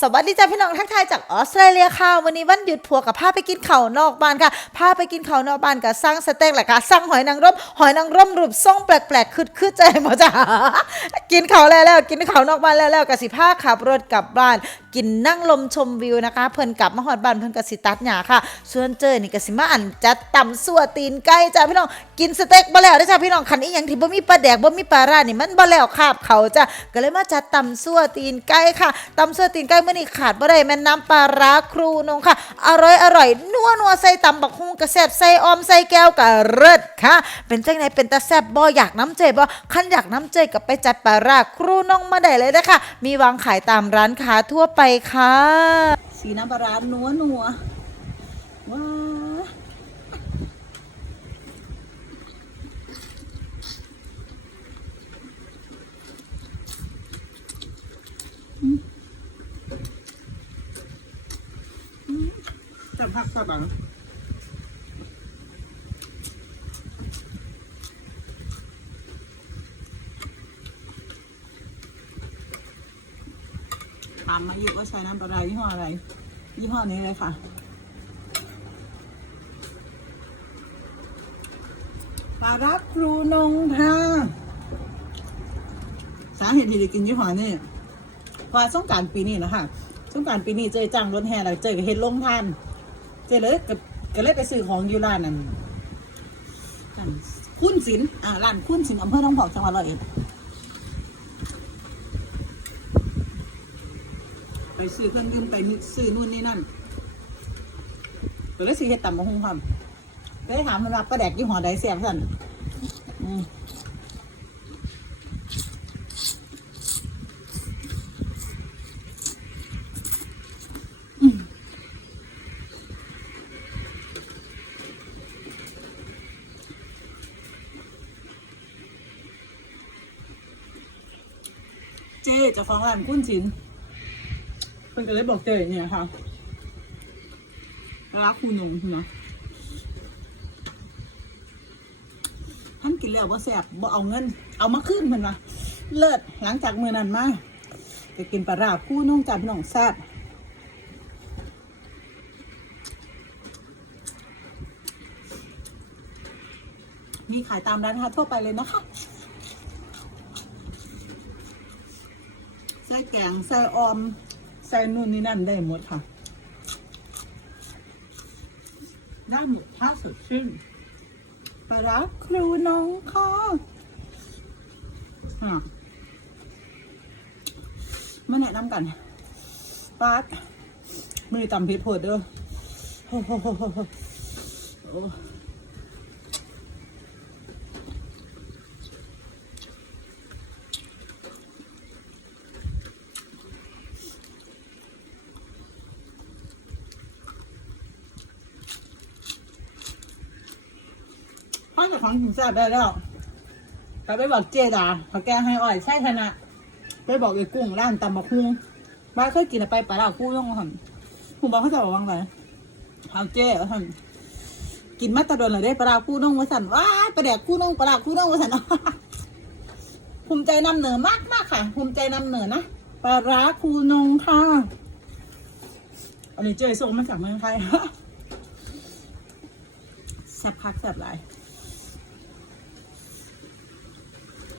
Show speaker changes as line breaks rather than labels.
สวัสดีจ้าพี่น้องทักทายจากออสเตรเลียค่ะ วันนี้วันหยุดผัวกับพาไปกินเขานอกบ้านค่ะพาไปกินเขานอกบ้านกับสร้างสเต็กแหละค่ะสร้างหอยนางรมหอยนางรมรูปทรงแปลกๆคืดคืดใจหมอจ้ากินเข่าแล้วแล้วกินเขานอกบ้านแล้วแล้วกับสิผ้าขับรถกลับบ้านกินนั่งลมชมวิวนะคะ เพิ่นกลับมาฮอดบ้านเพิ่นก็สิตัดหญ้าค่ะ ส่วนเจอนี่กสิมาอันจัดตำสัวตีนไก่จ้าพี่น้องกินสเต็กบ่แล้วจ้าพี่น้องคันอีหยังที่บ่มีปลาแดกบ่มีปลาร้านี่มันบ่แล้วคาบเขาจ้าก็เลยมาจัดตำสัวตีนไก่ค่ะตำสัวตีนไก่มื้อนี้ขาดบ่ได้แม่น้ำปลาร้าครูนงค่ะ อร่อยอร่อยนัวนัวใส่ตำบักฮุงกระแซ่บใส่ออมใส่แก้วกะเลิศค่ะ เป็นจังไดเป็นตาแซ่บบ่อยากน้ำเจบ่คันอยากน้ำเจก็ไปจัดปลาร้าครูนงมาได้เลยนะคะมีวางขายตามร้านค้าทั่วไปค่ะ
สีน้ำปลาร้านัวนัวว้าอืมอืมแต่ผักสับอะ ถามายู่ว่าใช้น้ำปลาร้ายี่ห้ออะไร ยี่ห้อนี้เลยค่ะปลารักครูนงค่ะสาเหตุที่ได้กินยี่ห้อนี้เพราะว่าสงการปีนี้นะคะสงการปีนี้เจอจ้างรถแห่แล้วเจอกับเห็ดลงทานเจอเลยก็ก็เลยไปซื้อของอยู่ร้านนั้นร้นคุณสินอ่าร้านคุณสินอำเภอหนองพอกจังหวัดร้อยเอ็ด ไปซื้อเครื่องดื่มไปซื้อนู่นนี่นั่นก็เลยซื้อเห็ดต่ำมะฮุงความไปถามมันว่าปลาแดกยี่ห้อใดเสียงสั่นอืมเจ๊จะฟ้องร้านกุ้นชิน เพิ่นก็เลยบอกเจ๊เนี่ยค่ะรักคุณนงเนาะท่านกินแล้วบ่แสบบ่เอาเงิน เอามาขึ้นเพิ่นว่าเลิศหลังจากมื้อนั้นมาจะกินปลาร้าคู่น้องจับน้องแซ่บมีขายตามร้านค้าทั่วไปเลยนะคะใส่แกงใส่ออม ใส่นู่นนี่นั่นได้หมดค่ะ ได้หมดถ้าสดชื่นปลาร้าครูน้องค่ะอะมาแนะนำกันปาดมือตำเพชรโพดเด้อโอ้โหโหโหโหโอ้พ่อจะ ของถึงแซ่บได้แล้วก็ไปบอกเจดาเขาแกให้อ่อยใช่ชนะไปบอกไอ้กุ้งร้านตำบักฮุงบ้านเคยกินไปปลาลากู้ต้องทำผมบอกเขาจะบอกว่าไงเอาเจ้เอาทำกินมาตะโดนเลยได้ปลาลากู้น้องวสันว้าไปแดกกู้น้องปลาลากู้น้องวสันภูมิใจนำเหนือมากมากค่ะภูมิใจนำเหนือนะปลาร้าคูนงค่ะอันนี้เจ๊ส่งมาจากเมืองไทยแซ่บคักแซ่บหลาย